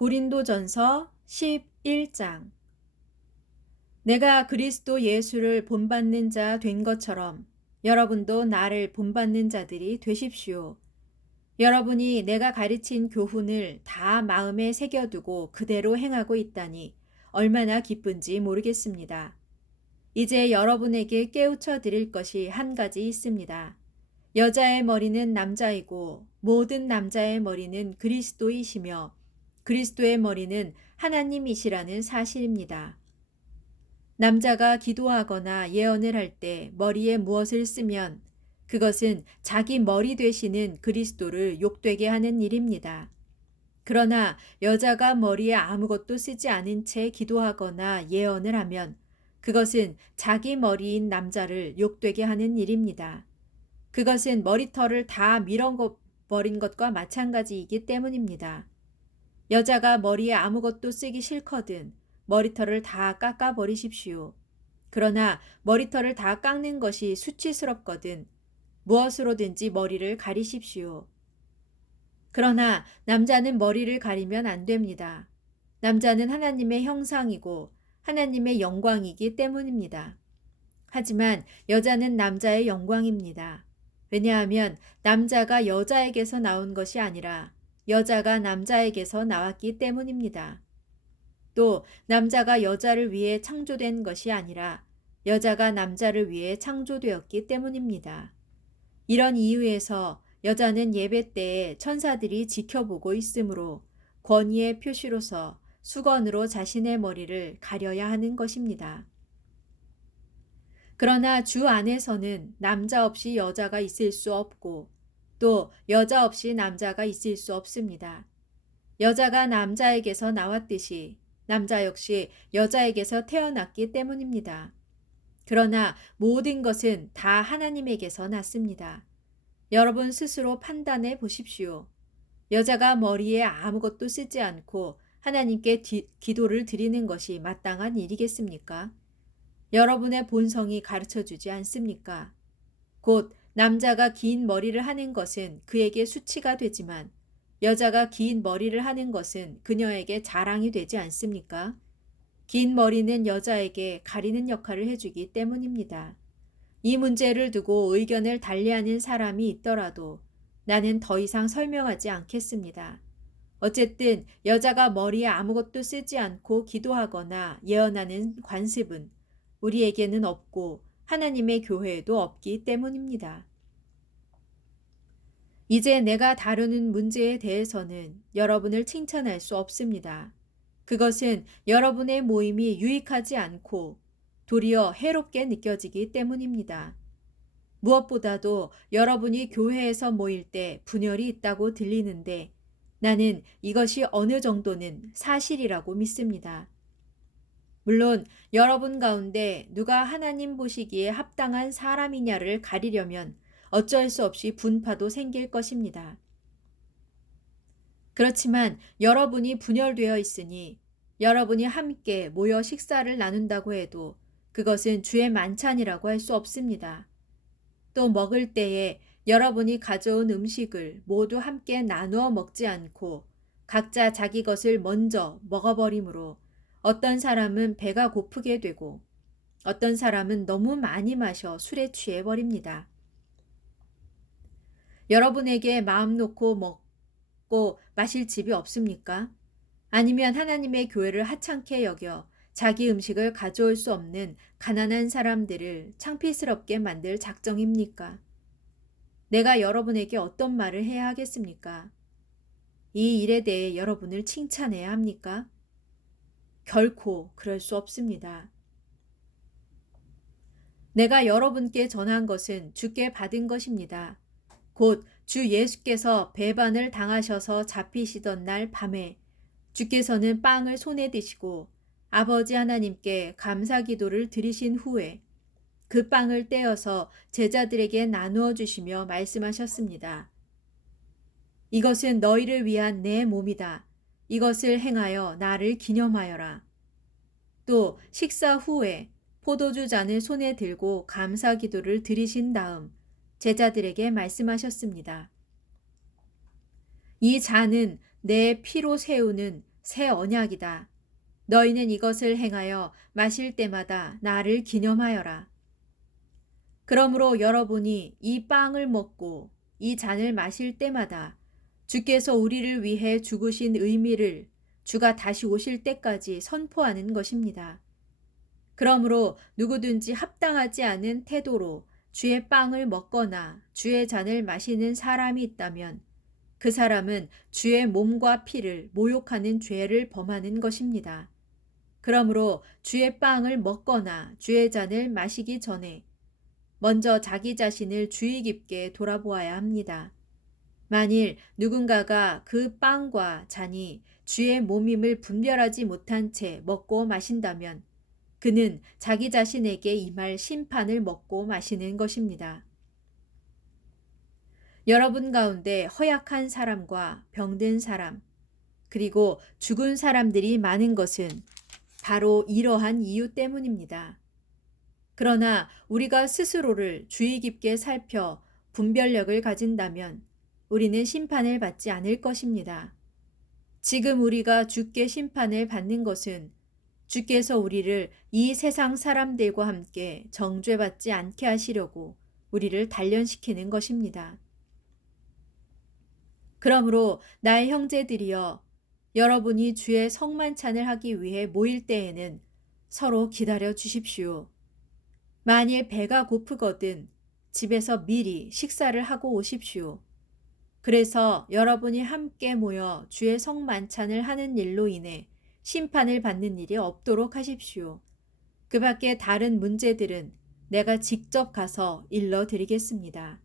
고린도전서 11장. 내가 그리스도 예수를 본받는 자 된 것처럼 여러분도 나를 본받는 자들이 되십시오. 여러분이 내가 가르친 교훈을 다 마음에 새겨두고 그대로 행하고 있다니 얼마나 기쁜지 모르겠습니다. 이제 여러분에게 깨우쳐 드릴 것이 한 가지 있습니다. 여자의 머리는 남자이고 모든 남자의 머리는 그리스도이시며 그리스도의 머리는 하나님이시라는 사실입니다. 남자가 기도하거나 예언을 할 때 머리에 무엇을 쓰면 그것은 자기 머리 되시는 그리스도를 욕되게 하는 일입니다. 그러나 여자가 머리에 아무것도 쓰지 않은 채 기도하거나 예언을 하면 그것은 자기 머리인 남자를 욕되게 하는 일입니다. 그것은 머리털을 다 밀어버린 것과 마찬가지이기 때문입니다. 여자가 머리에 아무것도 쓰기 싫거든 머리털을 다 깎아버리십시오. 그러나 머리털을 다 깎는 것이 수치스럽거든 무엇으로든지 머리를 가리십시오. 그러나 남자는 머리를 가리면 안 됩니다. 남자는 하나님의 형상이고 하나님의 영광이기 때문입니다. 하지만 여자는 남자의 영광입니다. 왜냐하면 남자가 여자에게서 나온 것이 아니라 여자가 남자에게서 나왔기 때문입니다. 또 남자가 여자를 위해 창조된 것이 아니라 여자가 남자를 위해 창조되었기 때문입니다. 이런 이유에서 여자는 예배 때에 천사들이 지켜보고 있으므로 권위의 표시로서 수건으로 자신의 머리를 가려야 하는 것입니다. 그러나 주 안에서는 남자 없이 여자가 있을 수 없고 또 여자 없이 남자가 있을 수 없습니다. 여자가 남자에게서 나왔듯이 남자 역시 여자에게서 태어났기 때문입니다. 그러나 모든 것은 다 하나님에게서 났습니다. 여러분 스스로 판단해 보십시오. 여자가 머리에 아무것도 쓰지 않고 하나님께 기도를 드리는 것이 마땅한 일이겠습니까? 여러분의 본성이 가르쳐 주지 않습니까? 곧 남자가 긴 머리를 하는 것은 그에게 수치가 되지만 여자가 긴 머리를 하는 것은 그녀에게 자랑이 되지 않습니까? 긴 머리는 여자에게 가리는 역할을 해주기 때문입니다. 이 문제를 두고 의견을 달리하는 사람이 있더라도 나는 더 이상 설명하지 않겠습니다. 어쨌든 여자가 머리에 아무것도 쓰지 않고 기도하거나 예언하는 관습은 우리에게는 없고 하나님의 교회에도 없기 때문입니다. 이제 내가 다루는 문제에 대해서는 여러분을 칭찬할 수 없습니다. 그것은 여러분의 모임이 유익하지 않고 도리어 해롭게 느껴지기 때문입니다. 무엇보다도 여러분이 교회에서 모일 때 분열이 있다고 들리는데 나는 이것이 어느 정도는 사실이라고 믿습니다. 물론 여러분 가운데 누가 하나님 보시기에 합당한 사람이냐를 가리려면 어쩔 수 없이 분파도 생길 것입니다. 그렇지만 여러분이 분열되어 있으니 여러분이 함께 모여 식사를 나눈다고 해도 그것은 주의 만찬이라고 할 수 없습니다. 또 먹을 때에 여러분이 가져온 음식을 모두 함께 나누어 먹지 않고 각자 자기 것을 먼저 먹어버리므로 어떤 사람은 배가 고프게 되고 어떤 사람은 너무 많이 마셔 술에 취해 버립니다. 여러분에게 마음 놓고 먹고 마실 집이 없습니까? 아니면 하나님의 교회를 하찮게 여겨 자기 음식을 가져올 수 없는 가난한 사람들을 창피스럽게 만들 작정입니까? 내가 여러분에게 어떤 말을 해야 하겠습니까? 이 일에 대해 여러분을 칭찬해야 합니까? 결코 그럴 수 없습니다. 내가 여러분께 전한 것은 주께 받은 것입니다. 곧 주 예수께서 배반을 당하셔서 잡히시던 날 밤에 주께서는 빵을 손에 드시고 아버지 하나님께 감사 기도를 드리신 후에 그 빵을 떼어서 제자들에게 나누어 주시며 말씀하셨습니다. 이것은 너희를 위한 내 몸이다. 이것을 행하여 나를 기념하여라. 또 식사 후에 포도주 잔을 손에 들고 감사 기도를 드리신 다음 제자들에게 말씀하셨습니다. 이 잔은 내 피로 세우는 새 언약이다. 너희는 이것을 행하여 마실 때마다 나를 기념하여라. 그러므로 여러분이 이 빵을 먹고 이 잔을 마실 때마다 주께서 우리를 위해 죽으신 의미를 주가 다시 오실 때까지 선포하는 것입니다. 그러므로 누구든지 합당하지 않은 태도로 주의 빵을 먹거나 주의 잔을 마시는 사람이 있다면 그 사람은 주의 몸과 피를 모욕하는 죄를 범하는 것입니다. 그러므로 주의 빵을 먹거나 주의 잔을 마시기 전에 먼저 자기 자신을 주의 깊게 돌아보아야 합니다. 만일 누군가가 그 빵과 잔이 주의 몸임을 분별하지 못한 채 먹고 마신다면 그는 자기 자신에게 임할 심판을 먹고 마시는 것입니다. 여러분 가운데 허약한 사람과 병든 사람, 그리고 죽은 사람들이 많은 것은 바로 이러한 이유 때문입니다. 그러나 우리가 스스로를 주의 깊게 살펴 분별력을 가진다면 우리는 심판을 받지 않을 것입니다. 지금 우리가 주께 심판을 받는 것은 주께서 우리를 이 세상 사람들과 함께 정죄받지 않게 하시려고 우리를 단련시키는 것입니다. 그러므로 나의 형제들이여, 여러분이 주의 성만찬을 하기 위해 모일 때에는 서로 기다려 주십시오. 만일 배가 고프거든 집에서 미리 식사를 하고 오십시오. 그래서 여러분이 함께 모여 주의 성만찬을 하는 일로 인해 심판을 받는 일이 없도록 하십시오. 그 밖에 다른 문제들은 내가 직접 가서 일러 드리겠습니다.